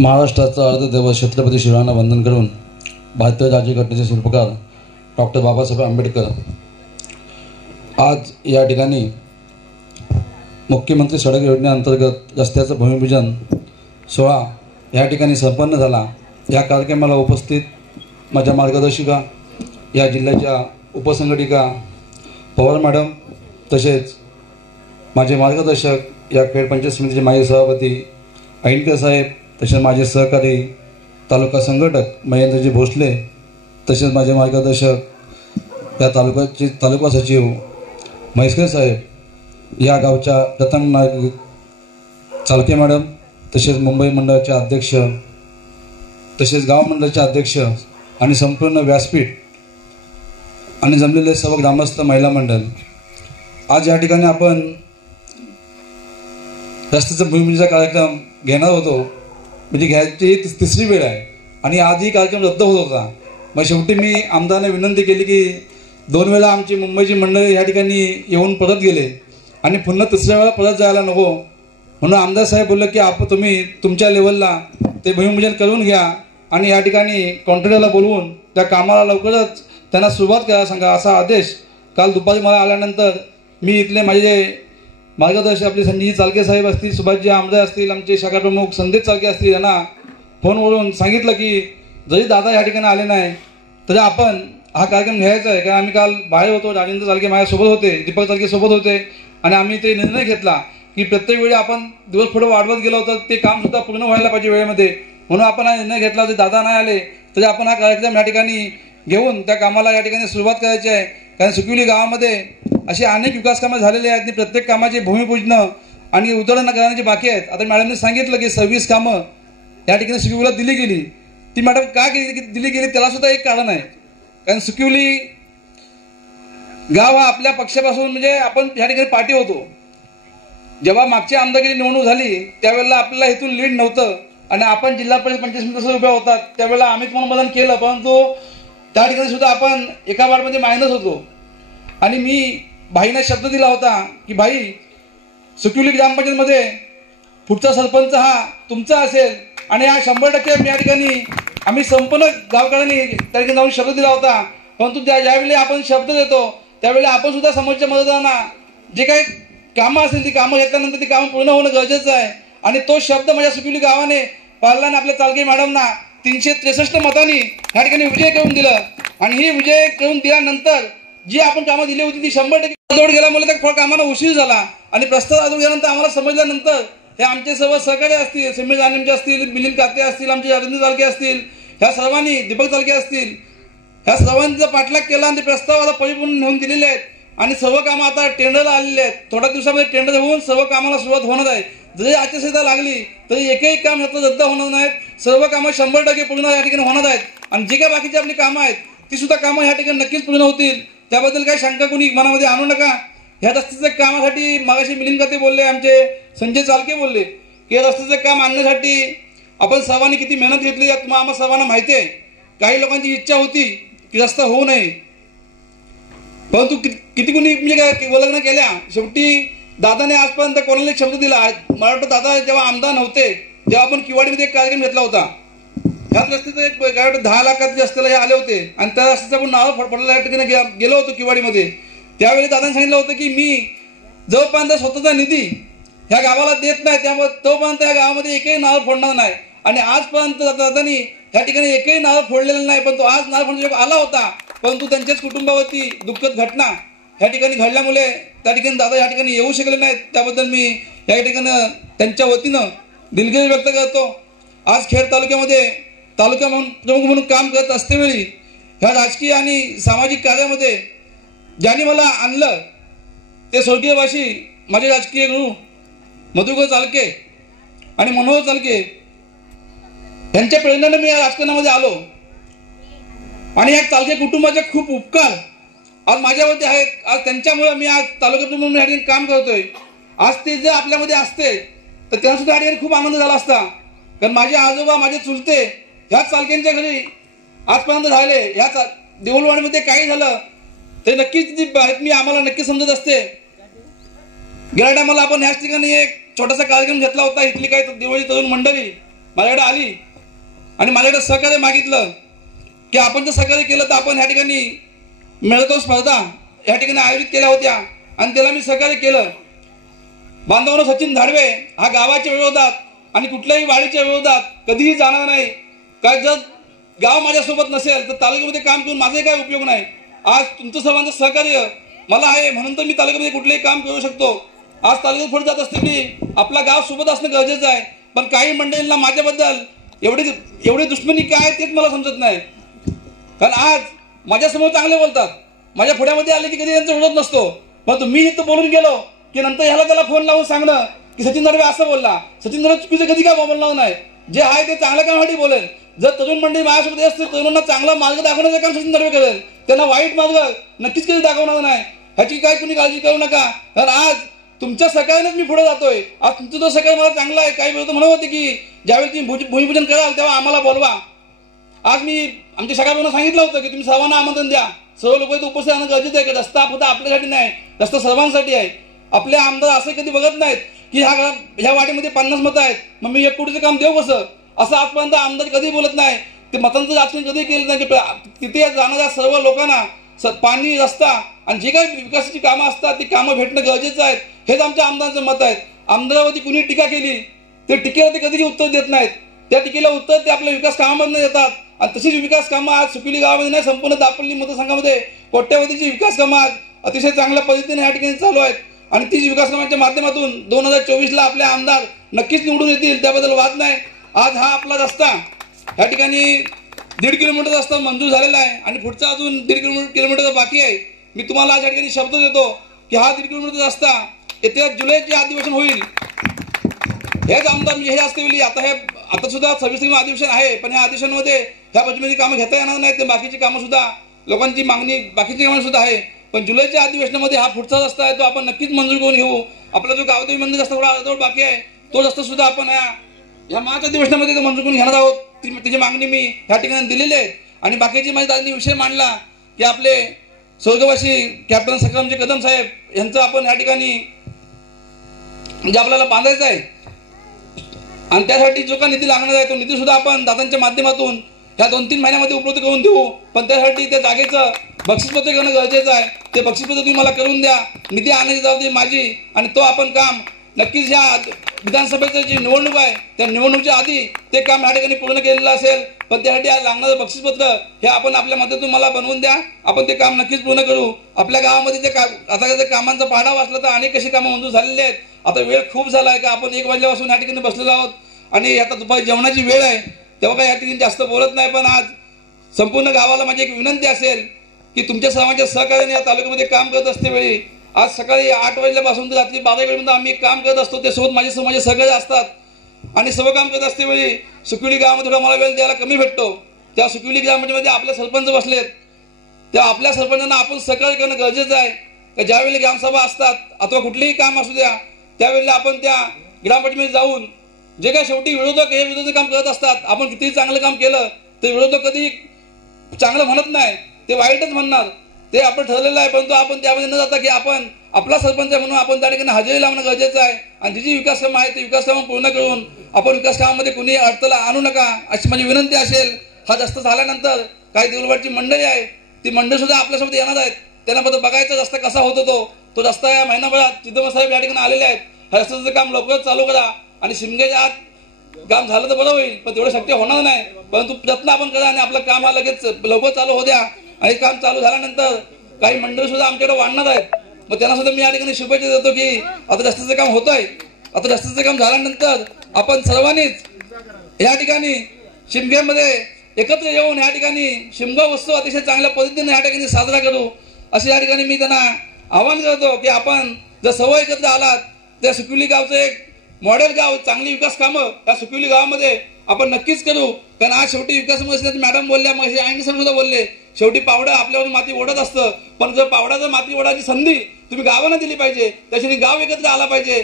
महाराष्ट्राचा अर्धदैवत छत्रपती शिवरायांना वंदन करून भारतीय राज्यघटनेचे शिल्पकार डॉक्टर बाबासाहेब आंबेडकर आज या ठिकाणी मुख्यमंत्री सडक योजनेअंतर्गत रस्त्याचं भूमिपूजन सोहळा या ठिकाणी संपन्न झाला। या कार्यक्रमाला उपस्थित माझ्या मार्गदर्शिका या जिल्ह्याच्या उपसंघटिका पवार मॅडम, तसेच माझे मार्गदर्शक या खेड पंचायत समितीचे माजी सभापती ऐनकर साहेब, तसेच माझे सहकारी तालुका संघटक महेंद्रजी भोसले, तसेच माझे मार्गदर्शक या तालुक्याचे तालुका सचिव म्हैसकर साहेब, या गावच्या प्रथम नागरिक चालके मॅडम, तसेच मुंबई मंडळाचे अध्यक्ष, तसेच गाव मंडळाचे अध्यक्ष आणि संपूर्ण व्यासपीठ आणि जमलेले सर्व ग्रामस्थ महिला मंडळ, आज या ठिकाणी आपण रस्त्याचा भूमिपूजनाचा कार्यक्रम घेणार होतो। म्हणजे घ्यायची तिसरी वेळ आहे आणि आजही कार्यक्रम रद्द होत होता। मग शेवटी मी आमदारांना विनंती केली की 2 वेळा आमची मुंबईची मंडळी या ठिकाणी येऊन परत गेले आणि पुन्हा तिसऱ्या वेळा परत जायला नको, म्हणून आमदार साहेब बोलले की तुम्ही तुमच्या लेवलला ते भूमिपूजन करून घ्या आणि या ठिकाणी कॉन्ट्रॅक्टरला बोलवून त्या कामाला लवकरच त्यांना सुरुवात करायला सांगा, असा आदेश काल दुपारी मला आल्यानंतर मी इथले माझे मार्गदर्शक आपले संजयजी चालके साहेब असतील, सुभाषजी आमरे असतील, आमचे शाखा प्रमुख संदेश चालके असतील, यांना फोनवरून सांगितलं की जरी दादा या ठिकाणी आले नाही तरी आपण हा कार्यक्रम घ्यायचा आहे। कारण आम्ही काल बाहेर होतो, राजेंद्र चालके माझ्यासोबत होते, दीपक चालके सोबत होते आणि आम्ही ते निर्णय घेतला की प्रत्येक वेळी आपण दिवस पुढे वाढवत गेलो तर ते काम सुद्धा पूर्ण व्हायला पाहिजे वेळेमध्ये, म्हणून आपण हा निर्णय घेतला की दादा नाही आले तरी आपण हा कार्यक्रम या ठिकाणी घेऊन त्या कामाला या ठिकाणी सुरुवात करायची आहे। कारण सुकिवली गावामध्ये असे अनेक विकास कामं झालेले आहेत आणि प्रत्येक कामाचे भूमिपूजन आणि उतरवणं करण्याचे बाकी आहेत। आता मॅडमने सांगितलं की 26 कामं या ठिकाणी सुकिवलीला दिली गेली, ती मॅडम का दिली गेली त्याला सुद्धा एक कारण आहे। कारण सुकिवली गाव हा आपल्या पक्षापासून म्हणजे आपण या ठिकाणी पार्टी होतो, जेव्हा मागची आमदारकीची निवडणूक झाली त्यावेळेला आपल्याला इथून लीड नव्हतं आणि आपण जिल्हा परिषद पंचायत समिती उभ्या होतात त्यावेळेला आम्ही तुम्हाला मतदान केलं, परंतु त्या ठिकाणी सुद्धा आपण एका वार्डमध्ये मायनस होतो आणि मी भाईना शब्द दिला होता की भाई सुकिवली ग्रामपंचायतमध्ये पुढचा सरपंच हा तुमचा असेल आणि हा 100% या ठिकाणी आम्ही संपूर्ण गावकऱ्यांनी त्या ठिकाणी जाऊन शब्द दिला होता। परंतु ज्यावेळी आपण शब्द देतो त्यावेळी आपण सुद्धा समोरच्या मतदारांना जे काही कामं असतील ती कामं घेतल्यानंतर ती कामं पूर्ण होणं गरजेचं आहे आणि तो शब्द माझ्या सुकिवली गावाने पाळल्याने आपल्या चालके मॅडमना 363 मतांनी या ठिकाणी विजय करून दिलं आणि ही विजय करून दिल्यानंतर जी आपण कामं दिली होती ती 100% जवळ गेल्यामुळे त्या कामाला उशीर झाला आणि प्रस्ताव आजून गेल्यानंतर आम्हाला समजल्यानंतर हे आमचे सर्व सहकारी असतील, समीर जानेमचे असतील, मिलिंद काते असतील, आमचे राजेंद्र चालके असतील, ह्या सर्वांनी दीपक चालके असतील, ह्या सर्वांचा पाठलाग केला आणि ते प्रस्ताव आता परिपूर्ण नेऊन दिलेले आहेत आणि सर्व कामं आता टेंडरला आलेले आहेत। थोड्या दिवसामध्ये टेंडर होऊन सर्व कामाला सुरुवात होणार आहे। जरी आचारसंहिता लागली तरी एकही काम याचं रद्द होणार नाहीत, सर्व कामं 100% पूर्ण या ठिकाणी होणार आहेत आणि जे काही बाकीची आपली कामं आहेत ती सुद्धा कामं या ठिकाणी नक्कीच पूर्ण होतील, त्याबद्दल काही शंका कोणी मनामध्ये आणू नका। ह्या रस्त्याच्या कामासाठी मागाशी मिलिंद काते बोलले, आमचे संजय चालके बोलले की या रस्त्याचं काम आणण्यासाठी आपण सर्वांनी किती मेहनत घेतली यात आम्हाला सर्वांना माहिती आहे। काही लोकांची इच्छा होती की रस्ता होऊ नये, परंतु किती कोणी म्हणजे काय वलग्न केल्या, शेवटी दादाने आजपर्यंत कोणाला एक शब्द दिला। मला वाटतं दादा जेव्हा आमदार नव्हते तेव्हा आपण किवाडीमध्ये एक कार्यक्रम घेतला होता, ह्याच रस्त्याचं एक काय वाटतं 10 लाखात रस्त्याला हे आले होते आणि त्या रस्त्याचं आपण नाव फडफडला या ठिकाणी गेलो होतो किवाडीमध्ये। त्यावेळी दादाने सांगितलं होतं की मी जोपर्यंत स्वतःचा निधी ह्या गावाला देत नाही त्यामुळे तोपर्यंत या गावामध्ये एकही नाव फोडणार नाही आणि आजपर्यंत दादांनी या ठिकाणी एकही नाव फोडलेलं नाही, पण तो आज नाव फोडण्याचा आला होता, परंतु त्यांच्याच कुटुंबावरती दुःखद घटना या ठिकाणी घडल्यामुळे त्या ठिकाणी दादा या ठिकाणी येऊ शकले नाहीत, त्याबद्दल मी या ठिकाणी त्यांच्या वतीनं दिलगिरी व्यक्त करतो। आज खेड तालुक्यामध्ये तालुका प्रमुख म्हणून काम करत असतेवेळी ह्या राजकीय आणि सामाजिक कार्यामध्ये ज्यांनी मला आणलं ते स्वर्गीयवासी माझे राजकीय गुरु मधुकर चालके आणि मनोहर चालके यांच्या प्रेरणेने मी या राजकारणामध्ये आलो आणि या चालके कुटुंबाचे खूप उपकार आज माझ्यावरती आहेत। आज त्यांच्यामुळे मी आज तालुका प्रमुख म्हणून या ठिकाणी काम करतोय। आज ते जर आपल्यामध्ये असते तर त्यांना सुद्धा या ठिकाणी खूप आनंद झाला असता, कारण माझे आजोबा माझे चुलते ह्याच चालक्यांच्या घरी आजपर्यंत झाले, ह्याच देऊळवाडीमध्ये काही झालं ते नक्कीच ती बातमी आम्हाला नक्की समजत असते। गेल्या टायमाला आपण ह्याच ठिकाणी एक छोटासा कार्यक्रम घेतला होता, इथली काही दिवाळी तरुण मंडळी माझ्याकडे आली आणि माझ्याकडे सहकार्य मागितलं की आपण जर सहकार्य केलं तर आपण ह्या ठिकाणी मेळघाव स्पर्धा या ठिकाणी आयोजित केल्या होत्या आणि त्याला मी सहकार्य केलं. बांधवांनो, सचिन धाडवे हा गावाच्या विरोधात आणि कुठल्याही वाढीच्या विरोधात कधीही जाणार नाही. काय जर गाव माझ्यासोबत नसेल तर तालुक्यामध्ये काम करून माझाही काय उपयोग नाही. आज तुमचं सर्वांचं सहकार्य मला आहे म्हणून तर मी तालुक्यामध्ये कुठलेही काम करू शकतो. आज तालुक्यात पुढे जात असते आपला गाव सोबत असणं गरजेचं आहे. पण काही मंडळींना माझ्याबद्दल एवढी दुश्मनी काय तेच मला समजत नाही. कारण आज माझ्यासमोर चांगले बोलतात, माझ्या पुढ्यामध्ये आले की कधी त्यांचा विरोध नसतो. पण मी इथं बोलून गेलो की नंतर ह्याला त्याला फोन लावून सांगणं की सचिन धाडवे असं बोलला. सचिन धाडवे चुकीचं कधी काय बोलणार नाही. जे आहे ते चांगल्या कामासाठी बोलेल. जर तरुण मंडळी माझ्यासोबत असतील तरुणांना चांगला मार्ग दाखवण्याचं काम सचिन धाडवे करेल. त्यांना वाईट मार्ग नक्कीच कधी दाखवणार नाही. ह्याची काय तुम्ही काळजी करू नका. कारण आज तुमच्या सकाळीच मी पुढे जातोय. आज तुमचं जो सकाळ मला चांगला आहे. काही वेळ म्हणत होते की ज्यावेळी तुम्ही भूमिपूजन कराल तेव्हा आम्हाला बोलवा. आज मी आमच्या सकाळपर्यंत सांगितलं होतं की तुम्ही सर्वांना आमंत्रण द्या. सर्व लोक इथे उपस्थित राहणं गरजेचं आहे. रस्ता फक्त आपल्यासाठी नाही, रस्ता सर्वांसाठी आहे. आपले आमदार असं कधी बघत नाहीत की ह्या वाडीमध्ये 50 मतं आहेत मग मी 1 कोटीचं काम देऊ कसं, असं आजपर्यंत आमदार कधी बोलत नाही. ते मतांचं राजकारण कधी केलं नाही. तिथे जाणाऱ्या सर्व लोकांना पाणी, रस्ता आणि जे काही विकासाची कामं असतात ती कामं भेटणं गरजेचं आहे. हेच आमच्या आमदारांचं मत आहे. आमदारावरती कुणी टीका केली ते टीकेवरती कधीही उत्तर देत नाहीत. त्या टीकेला उत्तर ते आपल्या विकास कामामधून देतात. आणि तशीच विकास कामं आज सुकिली गावामध्ये नाही, संपूर्ण दापोली मतदारसंघामध्ये कोट्यावधीची विकास कामं आज अतिशय चांगल्या पद्धतीने या ठिकाणी चालू आहेत. आणि तीच विकास कामांच्या माध्यमातून 2024ला आपले आमदार नक्कीच निवडून येतील, त्याबद्दल वाद नाही. आज हा आपला रस्ता या ठिकाणी 1.5 किलोमीटर रस्ता मंजूर झालेला आहे आणि पुढचा अजून 1.5 किलोमीटर बाकी आहे. मी तुम्हाला आज या ठिकाणी शब्द देतो की हा 1.5 किलोमीटर रस्ता येत्या जुलैचे अधिवेशन होईल. हेच आमदार मी हे असते वेळी आता सुद्धा 26 अधिवेशन आहे. पण ह्या अधिवेशनामध्ये ह्या बाजूची कामं घेता येणार नाहीत. ते बाकीची कामं सुद्धा लोकांची मागणी बाकीची कामं सुद्धा आहे. पण जुलैच्या अधिवेशनामध्ये हा पुढचा रस्ता आहे तो आपण नक्कीच मंजूर करून घेऊ. आपला जो गावदेवी मंदिर रस्ता थोडा अर्धवट बाकी आहे तो रस्ता सुद्धा आपण या मार्च अधिवेशनामध्ये तो मंजूर करून घेणार आहोत. त्याची मागणी मी ह्या ठिकाणी दिलेली आहे. आणि बाकीची माझी दादांनी विषय मांडला की आपले स्वर्गवासी कॅप्टन संग्रामजी कदम साहेब यांचं आपण या ठिकाणी म्हणजे आपल्याला बांधायचं आहे आणि त्यासाठी जो काही निधी लागणार आहे तो निधी सुद्धा आपण दादांच्या माध्यमातून ह्या 2-3 महिन्यामध्ये उपलब्ध करून देऊ. पण त्यासाठी त्या जागेचं बक्षीसपत्र करणं गरजेचं आहे. ते बक्षीसपत्र तुम्ही मला करून द्या. निधी आणण्याची जबाबदारी माझी आणि तो आपण काम नक्कीच ह्या विधानसभेचं जी निवडणूक आहे त्या निवडणुकीच्या आधी ते काम या ठिकाणी पूर्ण केलेलं असेल. पण त्यासाठी लागणारं बक्षीसपत्र हे आपण आपल्या मदतीतून मला बनवून द्या. आपण ते काम नक्कीच पूर्ण करू. आपल्या गावामध्ये ते आता कामांचा पाढा वाचला तर अनेक अशी कामं मंजूर झालेली आहेत. आता वेळ खूप झाला आहे का आपण 1 वाजल्यापासून या ठिकाणी बसलेलो आहोत आणि आता दुपारी जेवणाची वेळ आहे तेव्हा काही या ठिकाणी जास्त बोलत नाही. पण आज संपूर्ण गावाला माझी एक विनंती असेल की तुमच्या सर्वांच्या सहकार्याने या तालुक्यामध्ये काम करत असते वेळी आज सकाळी 8 वाजल्यापासून तर रात्री 12 वाजेपर्यंत आम्ही काम करत असतो. ते सोबत माझे सहकारी असतात आणि सर्व काम करत असते वेळी सुकिवली गावामध्ये थोडा मला वेळ द्यायला कमी भेटतो. त्या सुकिवली गावामध्ये आपले सरपंच बसलेत त्या आपल्या सरपंचांना आपण सहकार्य करणं गरजेचं आहे. का ज्यावेळी ग्रामसभा असतात अथवा कुठलेही काम असू द्या त्यावेळेला आपण त्या ग्रामपंचायतीमध्ये जाऊन जे काय शेवटी विरोधक हे विरोधी काम करत असतात. आपण कितीही चांगलं काम केलं तर विरोधक कधी चांगलं म्हणत नाही, ते वाईटच म्हणणार. ते आपण ठरलेलं आहे. परंतु आपण त्यामध्ये न जाता की आपण आपला सरपंच म्हणून आपण त्या ठिकाणी हजेरी लावणं गरजेचं आहे. आणि जी विकास कामं आहे ती विकास कामं पूर्ण करून आपण विकास कामामध्ये कुणी अडथळा आणू नका अशी माझी विनंती असेल. हा रस्ता झाल्यानंतर काही देऊळवाडची मंडळी आहे ती मंडळी सुद्धा आपल्यासोबत येणार आहेत. त्यांना बघायचा रस्ता कसा होतो तो रस्ता या महिनाभरात चिदंबरम साहेब या ठिकाणी आलेले आहेत. हा रस्त्याचं काम लवकरच चालू करा आणि शिमग्याच्या आत काम झालं तर बरं होईल. पण तेवढं शक्य होणार नाही. परंतु प्रयत्न आपण करा आणि आपलं काम हा लगेच लवकर चालू होऊ द्या. आणि काम चालू झाल्यानंतर काही मंडळी सुद्धा आमच्याकडे वाढणार आहेत. मग त्यांना सुद्धा मी या ठिकाणी शुभेच्छा देतो की आता रस्त्याचं काम होत आहे. आता रस्त्याचं काम झाल्यानंतर आपण सर्वांनीच या ठिकाणी शिमग्यामध्ये एकत्र येऊन या ठिकाणी शिमगा उत्सव अतिशय चांगल्या पद्धतीने या ठिकाणी साजरा करू असे या ठिकाणी मी त्यांना आवाहन करतो की आपण जर सर्व एकत्र आलात त्या सुकिवली गावचं एक मॉडेल गाव चांगली विकास कामं या सुकिवली गावामध्ये आपण नक्कीच करू. कारण आज शेवटी विकास मॅडम बोलल्या मग हे सुद्धा बोलले शेवटी पावडं आपल्यावर माती ओढत असतं. पण जर पावडाचं माती ओढायची संधी तुम्ही गावांना दिली पाहिजे त्यासाठी गाव एकत्र आला पाहिजे.